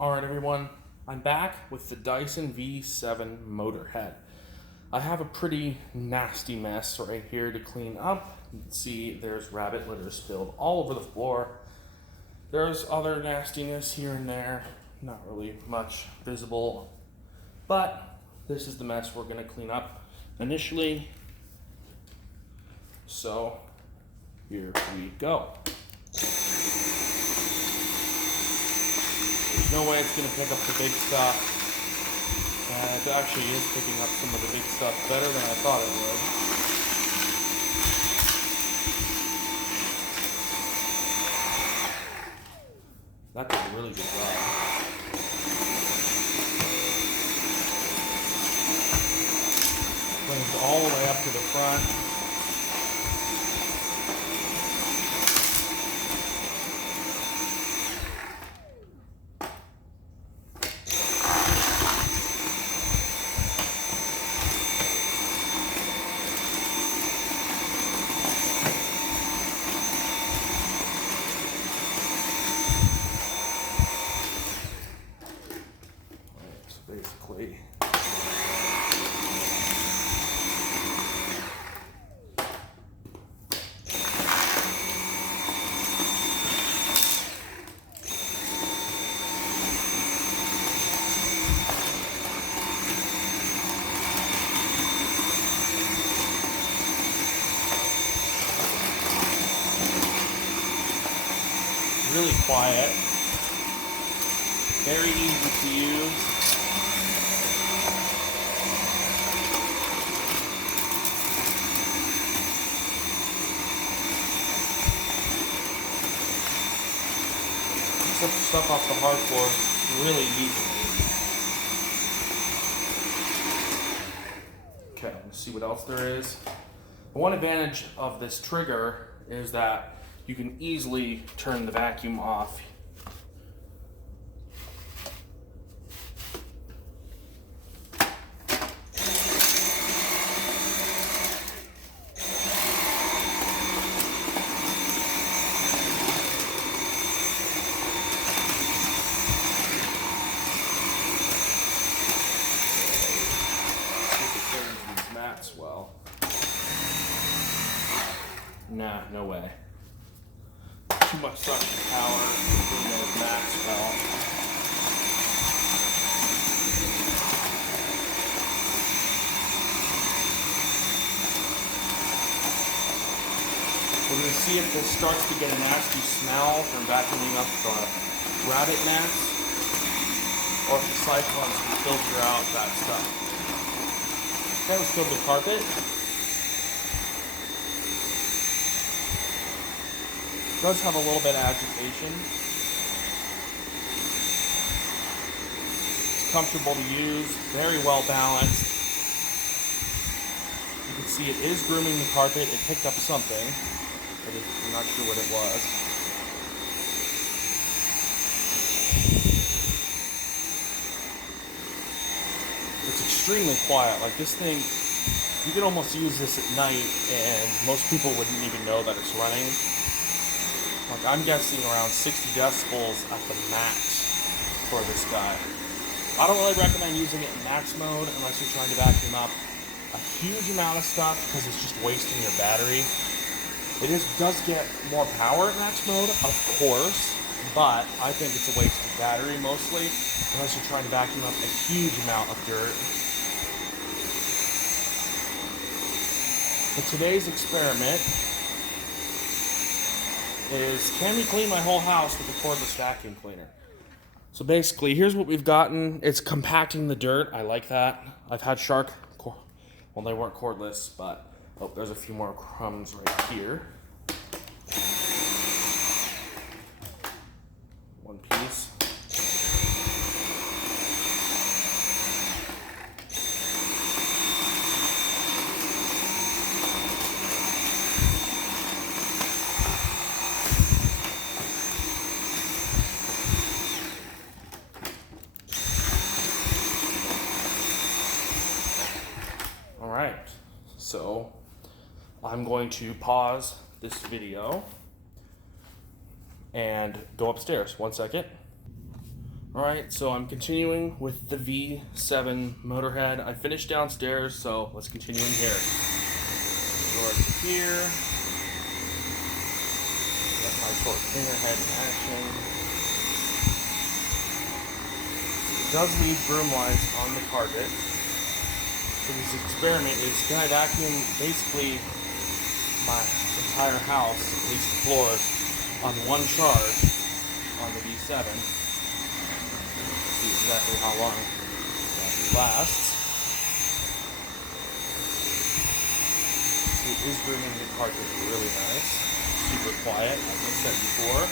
Alright everyone, I'm back with the Dyson V7 motor head. I have a pretty nasty mess right here to clean up. You can see there's rabbit litter spilled all over the floor. There's other nastiness here and there, not really much visible, but this is the mess we're going to clean up initially. So here we go. There's no way it's going to pick up the big stuff. It actually is picking up some of the big stuff better than I thought it would. That did a really good job. Brings all the way up to the front. Basically, really quiet, very easy to use. Except stuff off the hard floor really easily. Okay, let's see what else there is. One advantage of this trigger is that you can easily turn the vacuum off. Well, nah, no way. Too much suction power in those mats well. We're going to see if this starts to get a nasty smell from vacuuming up the rabbit mats, or if the cyclones can filter out that stuff. Okay, let's go to the carpet. It does have a little bit of agitation. It's comfortable to use, very well balanced. You can see it is grooming the carpet. It picked up something, but I'm not sure what it was. It's extremely quiet. Like this thing, you could almost use this at night and most people wouldn't even know that it's running. Like I'm guessing around 60 decibels at the max for this guy. I don't really recommend using it in max mode unless you're trying to vacuum up a huge amount of stuff because it's just wasting your battery. It does get more power at max mode, of course, but I think it's a waste of battery mostly, unless you're trying to vacuum up a huge amount of dirt. But today's experiment is, can we clean my whole house with a cordless vacuum cleaner? So basically, here's what we've gotten. It's compacting the dirt. I like that. I've had Shark, well, they weren't cordless, but oh, there's a few more crumbs right here. One piece. All right, so I'm going to pause this video and go upstairs. 1 second. Alright, so I'm continuing with the V7 Motorhead. I finished downstairs, so let's continue in here. Go up to here. Got my torque fingerhead in action. It does leave broom lines on the carpet. So this experiment is, can I vacuum basically my entire house, at least the floors, on one charge on the V7. See exactly how long that lasts. It is grooming the carpet really nice. Super quiet, like I said before.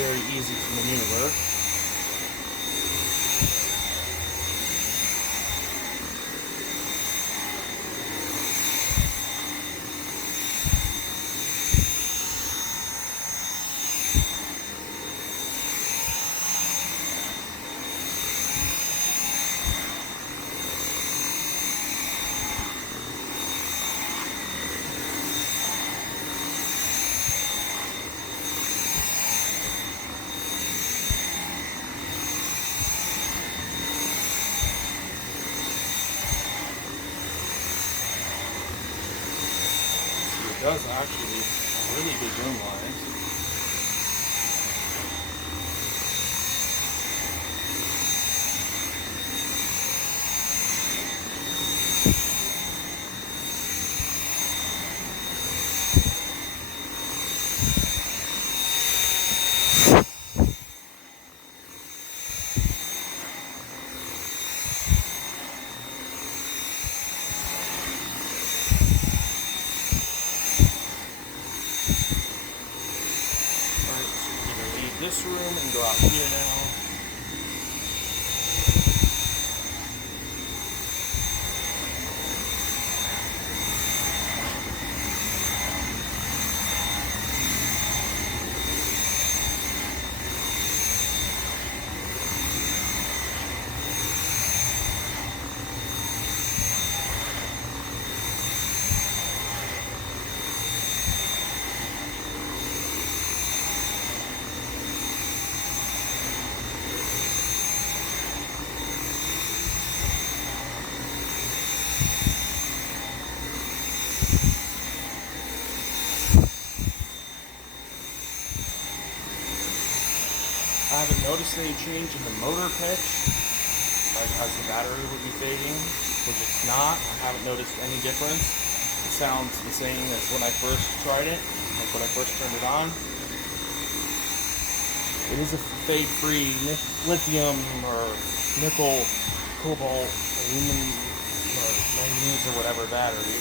Very easy to maneuver. It does actually really good groom lines. This room and go out here now. I haven't noticed any change in the motor pitch, like as the battery would be fading, which it's not. I haven't noticed any difference. It sounds the same as when I first tried it, like when I first turned it on. It is a fade-free lithium or nickel, cobalt, aluminum, or manganese or whatever battery.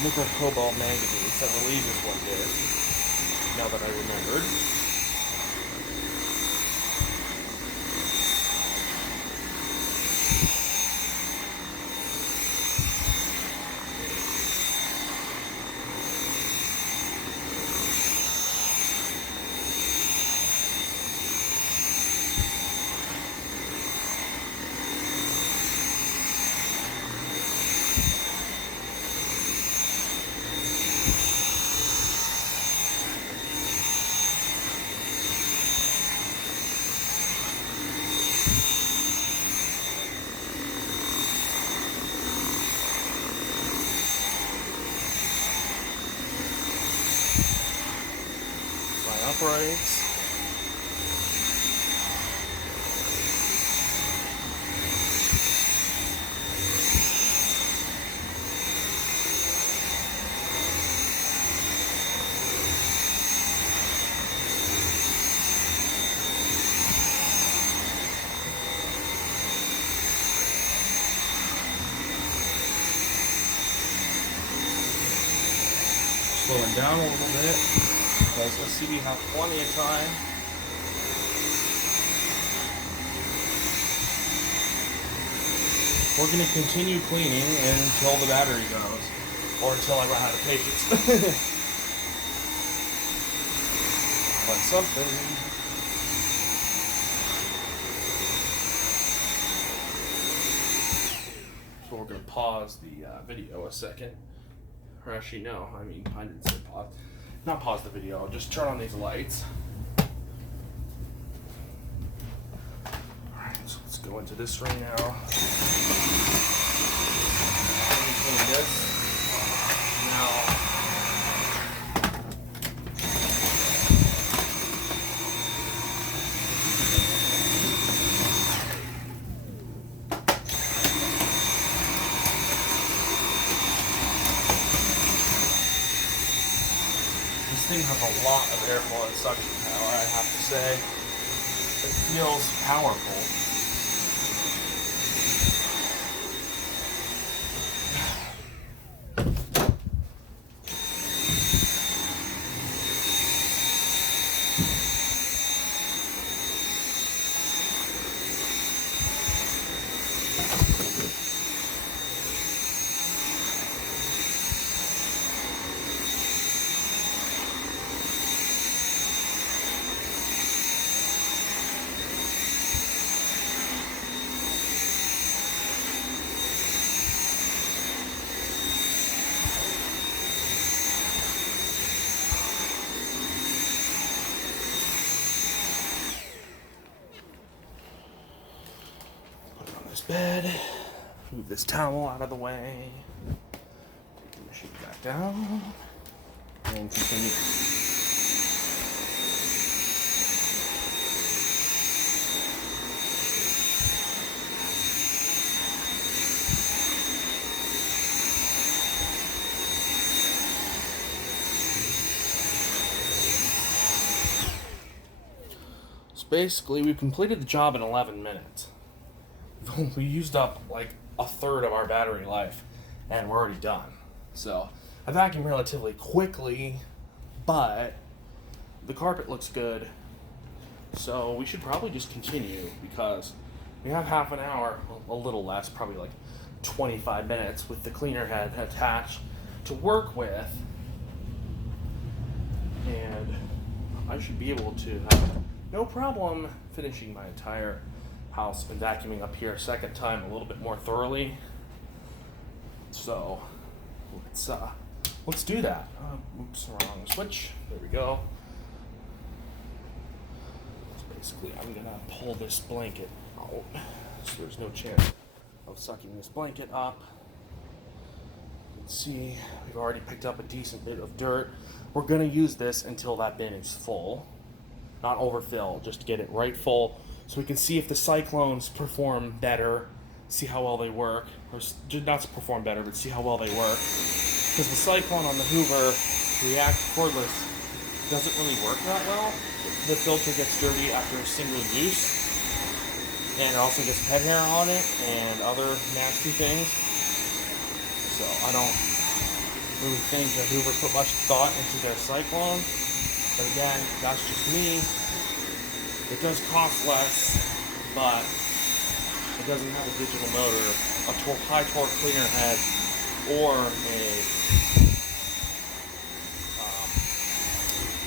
Nickel cobalt manganese, I believe is what it is, now that I remembered. Uprights. Slowing down a little bit. Because I see we have plenty of time. We're going to continue cleaning until the battery goes, or until I run out of patience. But something. So gonna pause the video a second. Or actually, no, I didn't say pause. Not pause the video, just turn on these lights. Alright, so let's go into this right now. Let me clean this. Now, this thing has a lot of airflow and suction power, I have to say. It feels powerful. Bed, move this towel out of the way, take the machine back down, and continue. So basically, we've completed the job in 11 minutes. We used up like a third of our battery life and we're already done. So I vacuumed relatively quickly, but the carpet looks good. So we should probably just continue because we have half an hour, a little less, probably like 25 minutes with the cleaner head attached to work with. And I should be able to have no problem finishing my entire house and vacuuming up here a second time a little bit more thoroughly. So let's do that. Oops, wrong switch. There we go. So basically, I'm gonna pull this blanket out, so there's no chance of sucking this blanket up. You can see we've already picked up a decent bit of dirt. We're gonna use this until that bin is full, not overfill, just to get it right full. So we can see if the cyclones perform better, see how well they work, or not perform better, but see how well they work. Because the cyclone on the Hoover React cordless doesn't really work that well. The filter gets dirty after a single use, and it also gets pet hair on it and other nasty things. So I don't really think that Hoover put much thought into their cyclone. But again, that's just me. It does cost less, but it doesn't have a digital motor, a high torque cleaner head, or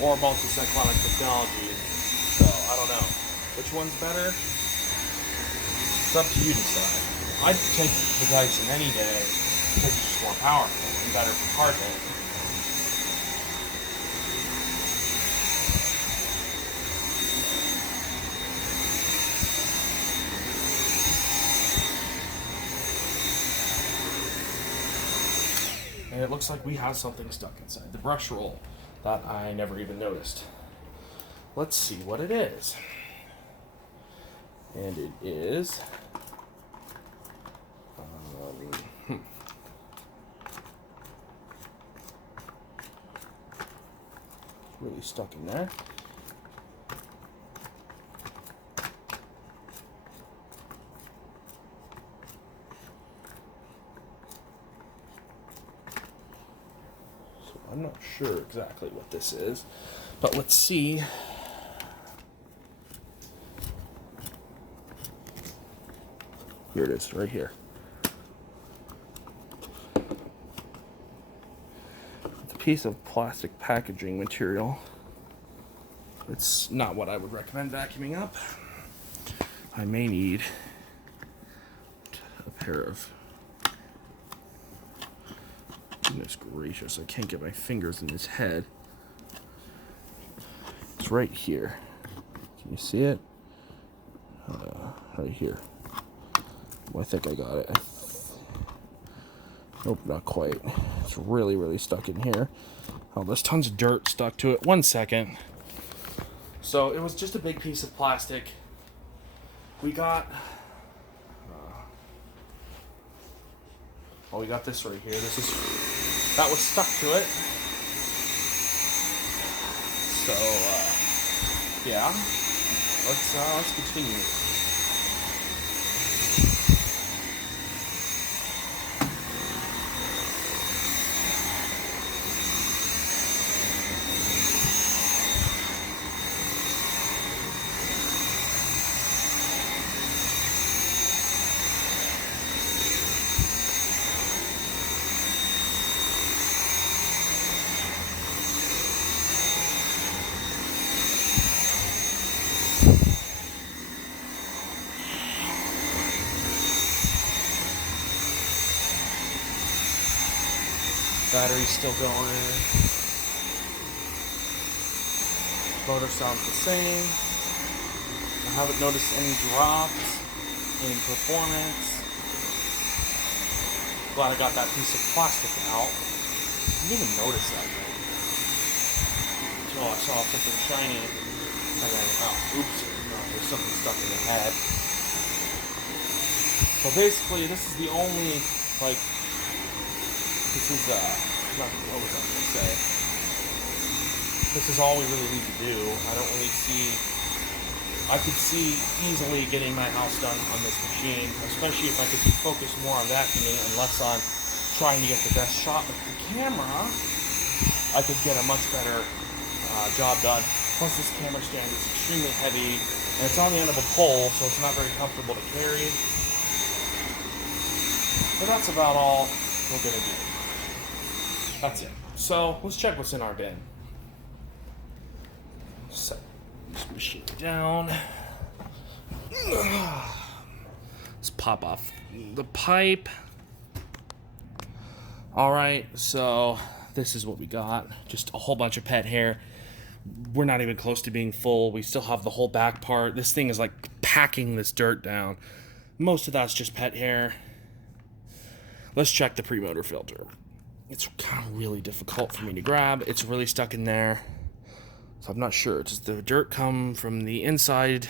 or multi-cyclonic technology. So I don't know which one's better. It's up to you to decide. I'd take the Dyson any day because it's just more powerful and better for carpet. And it looks like we have something stuck inside the brush roll that I never even noticed. Let's see what it is. And it is... really stuck in there. I'm not sure exactly what this is, but let's see. Here it is, right here. It's a piece of plastic packaging material. It's not what I would recommend vacuuming up. I may need a pair of Goodness gracious, I can't get my fingers in his head. It's right here. Can you see it? Right here. Well, I think I got it. Nope, not quite. It's really, really stuck in here. Oh, there's tons of dirt stuck to it. 1 second. So it was just a big piece of plastic. We got... we got this right here. That was stuck to it. So, yeah. Let's continue. Battery's still going. Motor sounds the same. I haven't noticed any drops in performance. Glad I got that piece of plastic out. I didn't even notice that until I saw something shiny. And then, oops, there's something stuck in the head. So basically, this is the only, this is, what was I going to say? This is all we really need to do. I could see easily getting my house done on this machine, especially if I could focus more on vacuuming and less on trying to get the best shot with the camera. I could get a much better job done. Plus this camera stand is extremely heavy, and it's on the end of a pole, so it's not very comfortable to carry. But that's about all we're going to do. That's it. So, let's check what's in our bin. Set this machine down. Let's pop off the pipe. Alright, so this is what we got. Just a whole bunch of pet hair. We're not even close to being full. We still have the whole back part. This thing is like packing this dirt down. Most of that's just pet hair. Let's check the pre-motor filter. It's kind of really difficult for me to grab. It's really stuck in there. So I'm not sure. Does the dirt come from the inside,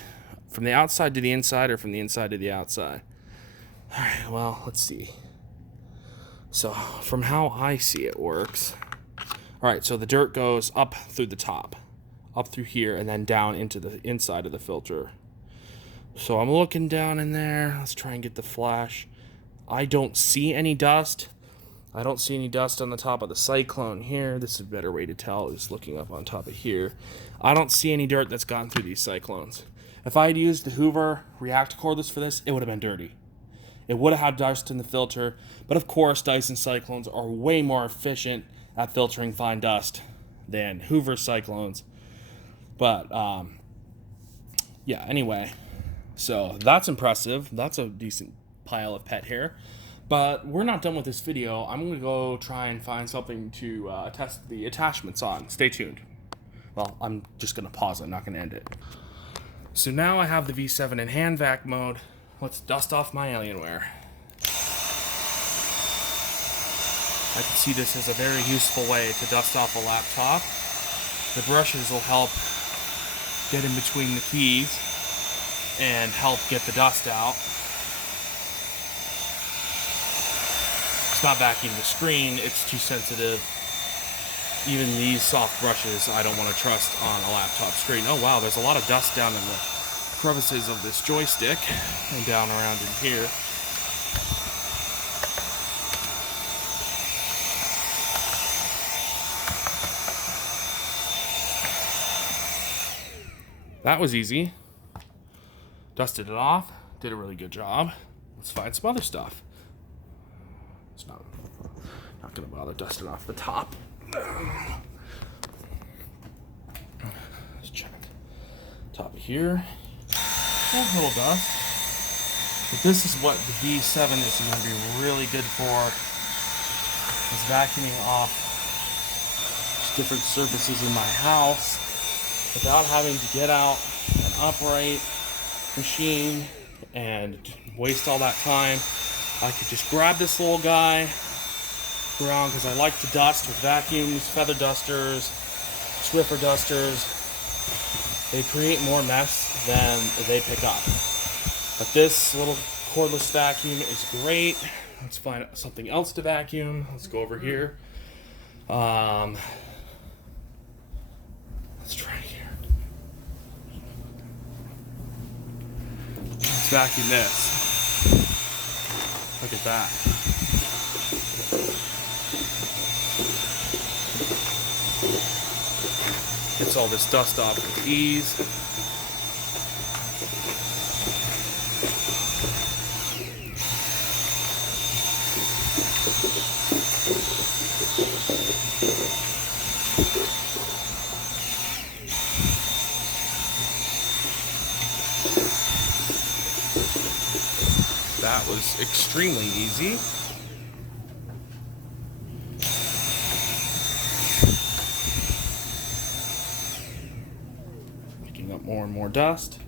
from the outside to the inside, or from the inside to the outside? Alright, well, let's see. So, from how I see it works. Alright, so the dirt goes up through the top. Up through here, and then down into the inside of the filter. So I'm looking down in there. Let's try and get the flash. I don't see any dust. I don't see any dust on the top of the cyclone here. This is a better way to tell, is looking up on top of here. I don't see any dirt that's gone through these cyclones. If I had used the Hoover React cordless for this, it would have been dirty. It would have had dust in the filter, but of course Dyson cyclones are way more efficient at filtering fine dust than Hoover cyclones. But, yeah, anyway. So, that's impressive. That's a decent pile of pet hair. But we're not done with this video. I'm going to go try and find something to test the attachments on. Stay tuned. Well, I'm just going to pause it. I'm not going to end it. So now I have the V7 in hand vac mode. Let's dust off my Alienware. I can see this as a very useful way to dust off a laptop. The brushes will help get in between the keys and help get the dust out. It's not vacuuming the screen, it's too sensitive. Even these soft brushes I don't want to trust on a laptop screen. Oh wow, there's a lot of dust down in the crevices of this joystick and down around in here. That was easy. Dusted it off, did a really good job. Let's find some other stuff. It's not gonna bother dusting off the top. Let's check. Top of here. A little dust. But this is what the V7 is going to be really good for. is vacuuming off different surfaces in my house without having to get out an upright machine and waste all that time. I could just grab this little guy around, because I like to dust with vacuums, feather dusters, Swiffer dusters. They create more mess than they pick up. But this little cordless vacuum is great. Let's find something else to vacuum. Let's go over here. Let's try here. Let's vacuum this. Look at that. Gets all this dust off with ease. That was extremely easy. Picking up more and more dust.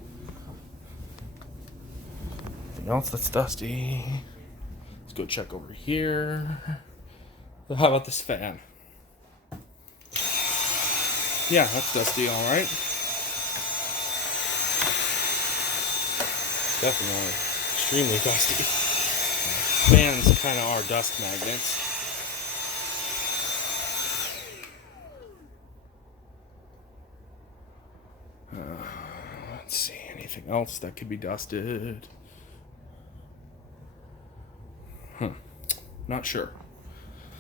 Anything else that's dusty? Let's go check over here. So how about this fan? Yeah, that's dusty, all right. Definitely extremely dusty. Fans kind of are dust magnets. Let's see, anything else that could be dusted? Not sure.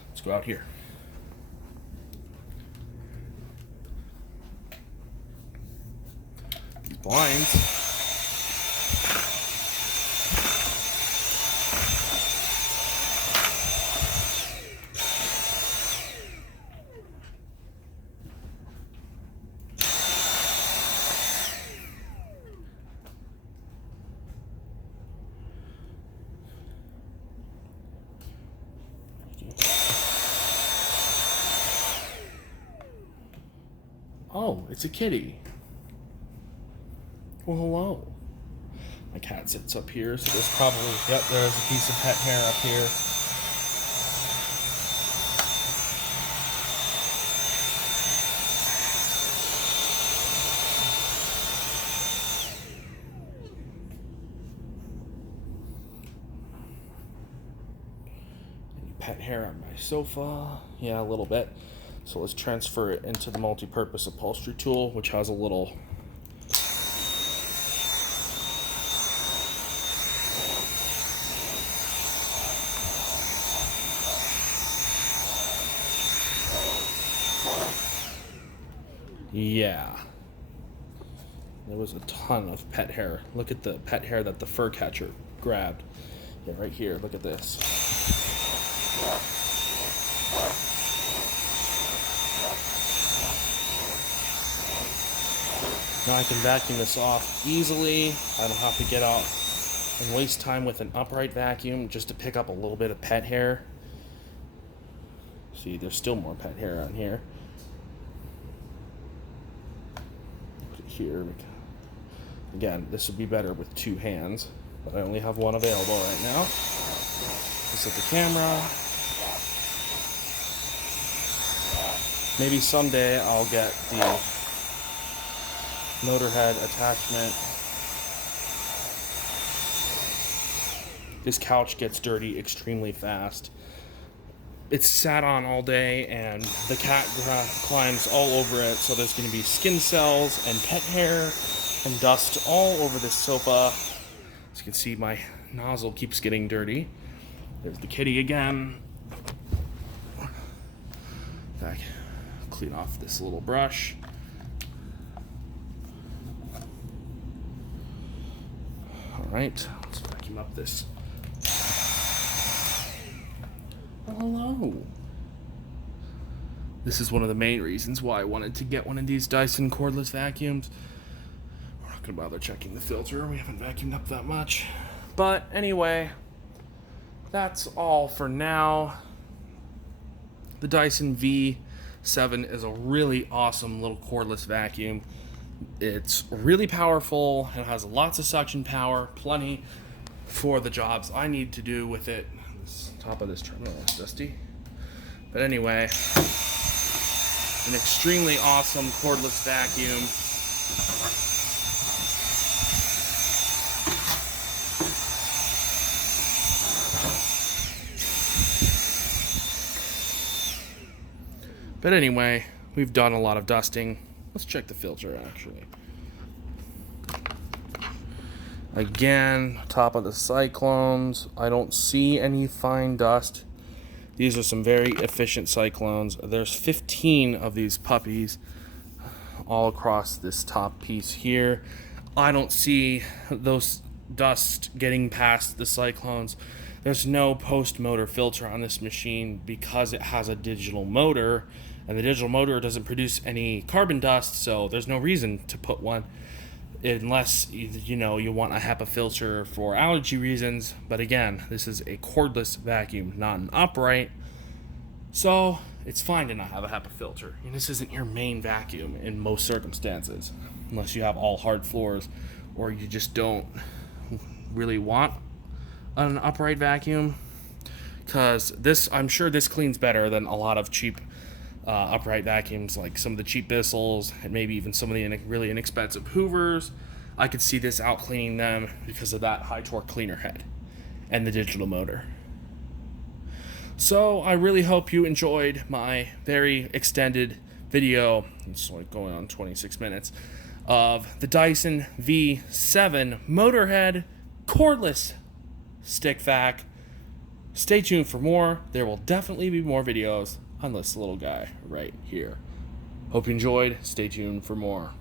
Let's go out here. These blinds. Oh, it's a kitty. Well, hello. My cat sits up here, so there's probably, yep, there's a piece of pet hair up here. Any pet hair on my sofa? Yeah, a little bit. So let's transfer it into the multi-purpose upholstery tool, which has a little yeah. There was a ton of pet hair. Look at the pet hair that the fur catcher grabbed. Yeah, right here. Look at this. Now I can vacuum this off easily. I don't have to get out and waste time with an upright vacuum just to pick up a little bit of pet hair. See, there's still more pet hair on here. Here, again, this would be better with two hands, but I only have one available right now. Just at the camera. Maybe someday I'll get the motor head attachment. This couch gets dirty extremely fast. It's sat on all day and the cat climbs all over it, so there's going to be skin cells and pet hair and dust all over this sofa. As you can see, my nozzle keeps getting dirty. There's the kitty again. Back, clean off this little brush. Alright, let's vacuum up this. Oh, hello. This is one of the main reasons why I wanted to get one of these Dyson cordless vacuums. We're not going to bother checking the filter. We haven't vacuumed up that much. But anyway, that's all for now. the Dyson V7 is a really awesome little cordless vacuum. It's really powerful and has lots of suction power, plenty for the jobs I need to do with it. This top of this terminal is dusty. But anyway, an extremely awesome cordless vacuum. But anyway, we've done a lot of dusting. Let's check the filter, actually. Again, top of the cyclones. I don't see any fine dust. These are some very efficient cyclones. There's 15 of these puppies all across this top piece here. I don't see those dust getting past the cyclones. There's no post-motor filter on this machine because it has a digital motor, and the digital motor doesn't produce any carbon dust, so there's no reason to put one unless you want a HEPA filter for allergy reasons. But again, this is a cordless vacuum, not an upright, so it's fine to not have a HEPA filter. And this isn't your main vacuum in most circumstances, unless you have all hard floors or you just don't really want an upright vacuum, because I'm sure this cleans better than a lot of cheap upright vacuums, like some of the cheap Bissells and maybe even some of the really inexpensive Hoovers. I could see this out cleaning them because of that high torque cleaner head and the digital motor. So I really hope you enjoyed my very extended video. It's like going on 26 minutes of the Dyson V7 Motorhead cordless stick vac. Stay tuned for more. There will definitely be more videos on this little guy right here. Hope you enjoyed. Stay tuned for more.